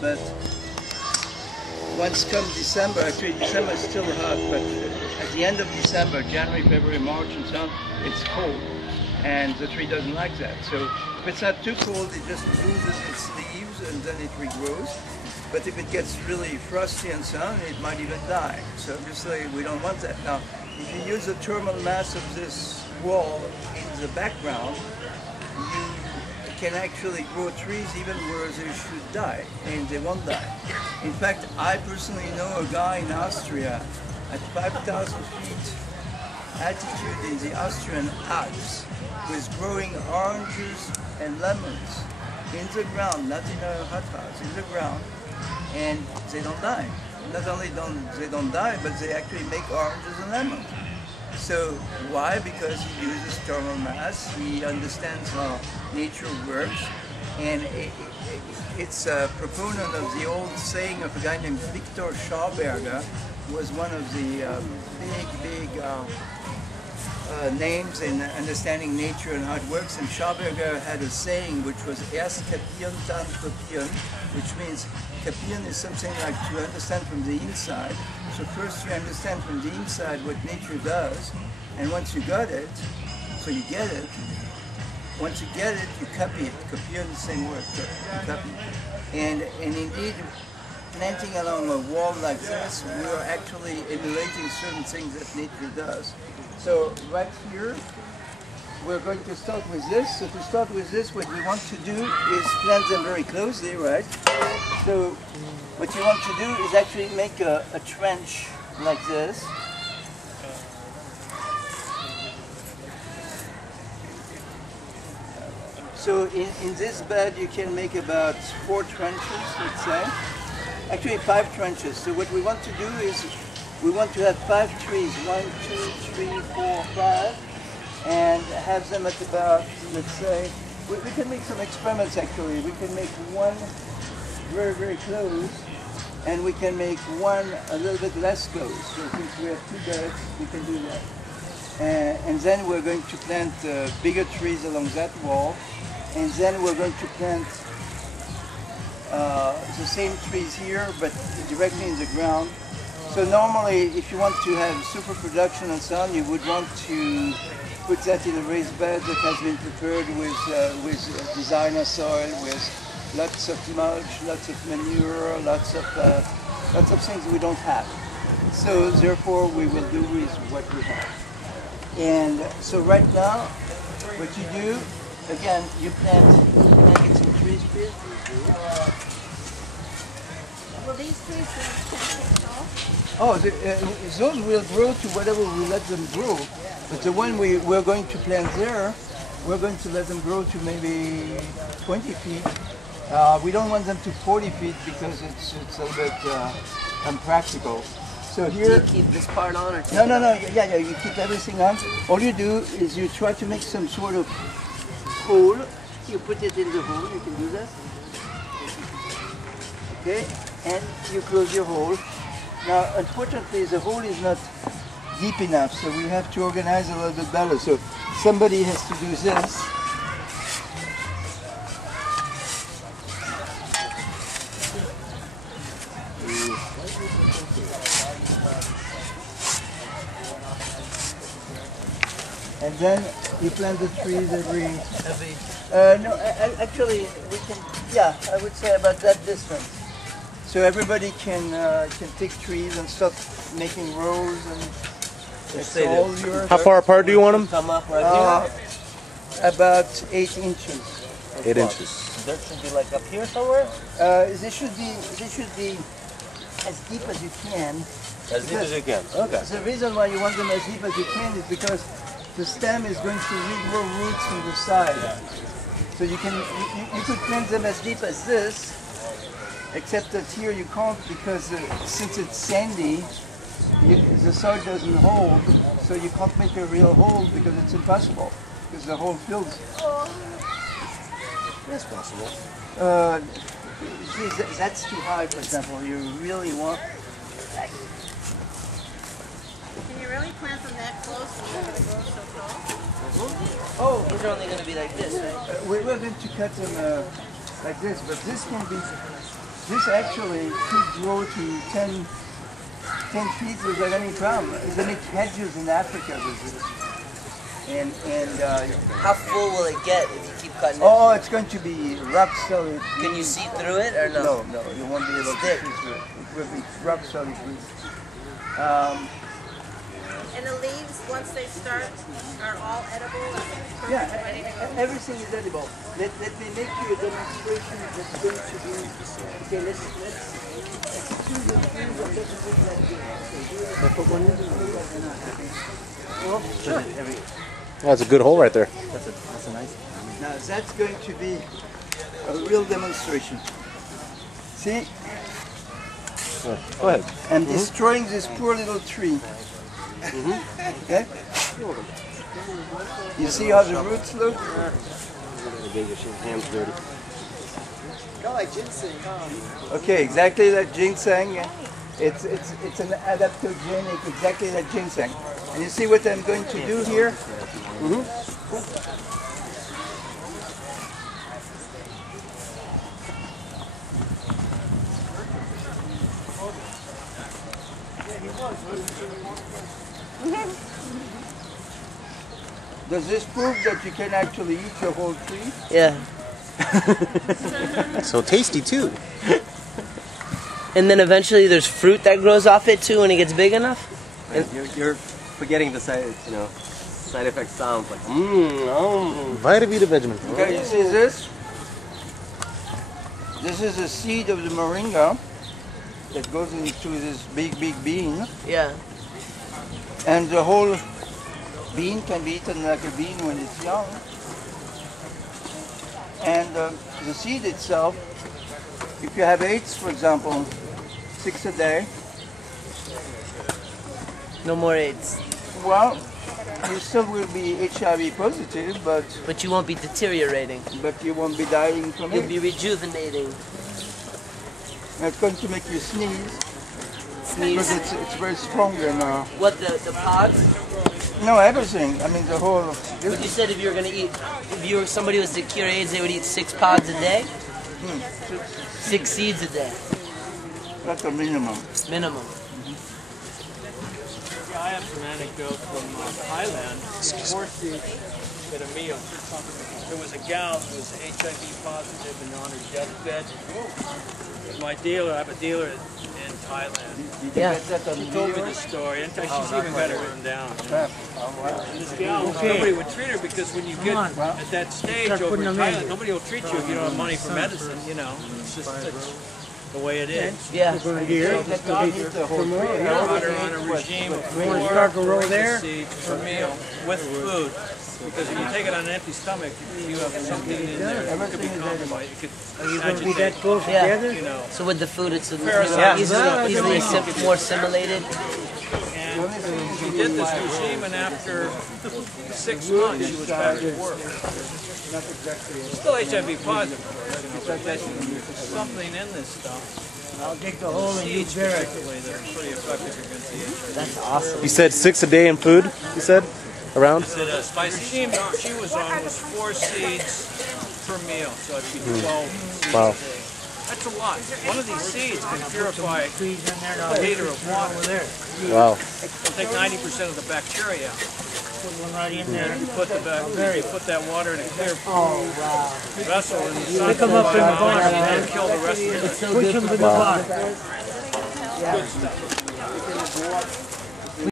but once come December, actually December is still hot, but at the end of December, January, February, March and so on, it's cold. And the tree doesn't like that. So if it's not too cold, it just loses its leaves and then it regrows. But if it gets really frosty and so on, it might even die. So obviously we don't want that. Now, if you use the thermal mass of this wall in the background, you can actually grow trees even where they should die, and they won't die. In fact, I personally know a guy in Austria at 5,000 feet altitude in the Austrian Alps who is growing oranges and lemons in the ground, not in a hothouse, in the ground, and they don't die. Not only they don't die, but they actually make oranges and lemons. So why? Because he uses thermal mass, he understands how nature works, and it's a proponent of the old saying of a guy named Victor Schauberger, who was one of the big names in understanding nature and how it works. And Schauberger had a saying which was erst kapieren, dann kopieren, which means kapieren is something like to understand from the inside. So first you understand from the inside what nature does, and once you got it, so you get it, once you get it, you copy it. Kopieren, the same word, you copy. And indeed, planting along a wall like this, we are actually emulating certain things that nature does. So right here, we're going to start with this. So to start with this, what we want to do is plant them very closely, right? So what you want to do is actually make a trench like this. So in this bed you can make about 4 trenches, let's say. Actually 5 trenches. So what we want to do is we want to have 5 trees, 1, 2, 3, 4, 5, and have them at about, let's say, we can make some experiments actually. We can make one very, very close, and we can make one a little bit less close. So since we have 2 beds, we can do that. And then we're going to plant bigger trees along that wall, and then we're going to plant the same trees here, but directly in the ground. So normally, if you want to have super production and so on, you would want to put that in a raised bed that has been prepared with designer soil, with lots of mulch, lots of manure, lots of things we don't have. So therefore, we will do with what we have. And so right now, what you do, again, you plant. Can I get some trees, please? Will these trees be tall? Oh, those will grow to whatever we let them grow. But the one we're going to plant there, we're going to let them grow to maybe 20 feet. We don't want them to 40 feet because it's a little bit unpractical. So here, do you keep this part on or no, yeah, you keep everything on. All you do is you try to make some sort of hole. You put it in the hole. You can do that. Okay, and you close your hole. Now, unfortunately, the hole is not deep enough, so we have to organize a little bit better. So somebody has to do this. And then you plant the trees every no, actually we can, yeah, I would say about that distance. So everybody can take trees and start making rows, and it's all yours. How far apart do you want them? Come up right here? About 8 inches. 8 inches. Dirt should be like up here somewhere? They should be as deep as you can. As deep as you can. Okay. The reason why you want them as deep as you can is because the stem is going to regrow roots from the side. So you could plant them as deep as this, except that here you can't because since it's sandy, the soil doesn't hold, so you can't make a real hole because it's impossible, because the hole fills. That's possible. See, that's too high, for example. You really want... Can you really plant them that close and they're going to grow so tall? Oh, These are only going to be like this, right? we're going to cut them like this, but this can be This actually could grow to 10 feet without any problem. They make hedges in Africa with this. And How full will it get if you keep cutting it? oh, it's going to be rock solid. Can you see through it or no? No, you won't be able to Stick. see through it. It will be rock solid. And the leaves, once they start, are all edible? Yeah, everything is edible. Let me make you a demonstration that's going to be, okay, let's choose the trees and let's bring that in. Sure. That's a good hole right there. That's a nice one. Now that's going to be a real demonstration. See, Go ahead. I'm destroying this poor little tree. Okay? You see how the roots look? Hands dirty. Okay, exactly like ginseng. It's an adaptogenic, exactly like ginseng. And you see what I'm going to do here? Does this prove that you can actually eat your whole tree? Yeah. So tasty too. And then eventually there's fruit that grows off it too when it gets big enough? You're forgetting the side effect sounds like Vita Vita Benjamin. Okay, you see this? This is the seed of the moringa that goes into this big bean. Yeah. And the whole bean can be eaten like a bean when it's young. And the seed itself, if you have AIDS, for example, 6 a day, No more AIDS. well, you still will be HIV positive, but But you won't be deteriorating. you won't be dying from You'll it. be rejuvenating. It's going to make you sneeze because Sneeze. it's very strong and What, the pods? no, everything. I mean the whole. But you said if you were gonna eat, somebody was to cure AIDS, they would eat 6 pods a day? 6 seeds a day, That's a minimum. minimum. I have some anecdotes from Thailand. 4 seeds at a meal. There was a gal who was HIV positive and on her deathbed. My dealer, I have a dealer in Thailand. Did you Yeah. get that on He told me video? the story. And she's even got it written down. This gal, nobody would treat her because when you get at that stage over in Thailand, nobody will treat you if you don't have money for medicine. You know, it's just the way it is. Yeah. So that you don't eat the whole tree. Got her on a regime of 4 seeds per meal with food. Because if you take it on an empty stomach, you have something in there that could be compromised. It could agitate, Yeah. you know. So with the food, it's Parasites. easily more assimilated. And she did this regime, and after 6 months, she was back to work. Still HIV positive, but there's something in this stuff. I'll take the whole seeds particularly that are pretty effective against the HIV. That's awesome. You said 6 a day in food. You said around. The regime she was on was 4 seeds per meal, so it'd be 12 seeds Wow. a day. That's a lot. One of these seeds can purify a liter of water. Wow. It'll take 90% of the bacteria out. You put that water in a clear vessel and the sun for about an hour and then kill the rest of it. It's so good for the Wow. Good stuff.